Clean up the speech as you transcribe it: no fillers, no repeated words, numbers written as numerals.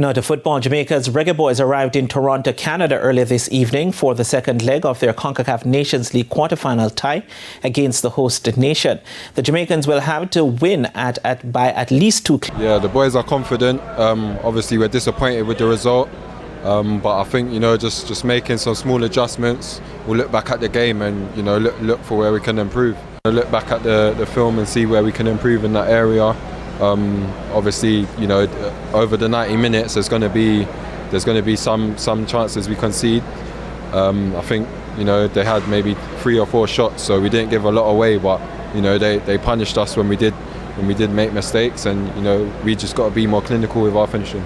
Now to football, Jamaica's Reggae Boyz arrived in Toronto, Canada earlier this evening for the second leg of their CONCACAF Nations League quarterfinal tie against the host nation. The Jamaicans will have to win by at least 2. Yeah, the boys are confident. Obviously, we're disappointed with the result. But I think, just making some small adjustments, we'll look back at the game and, look for where we can improve. Look back at the film and see where we can improve in that area. Obviously, over the 90 minutes, there's going to be some chances we concede. I think, they had maybe 3 or 4 shots, so we didn't give a lot away. But they punished us when we did make mistakes, and we just got to be more clinical with our finishing.